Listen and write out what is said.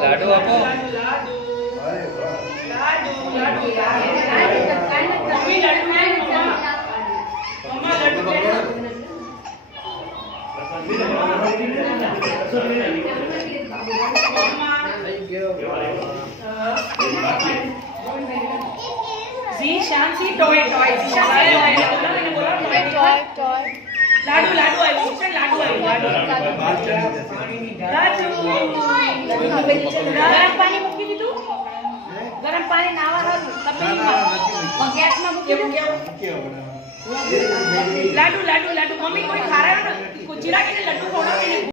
લાડુ આપો शांति toy toy लाडू लाडू आई उसमें लाडू आई लाडू गरम पानी મૂકી દીધું ગરમ પાણી નાવા હારું તપેલીમાં ગેસમાં મૂકી દો લાડુ લાડુ લાડુ મમ્મી કોઈ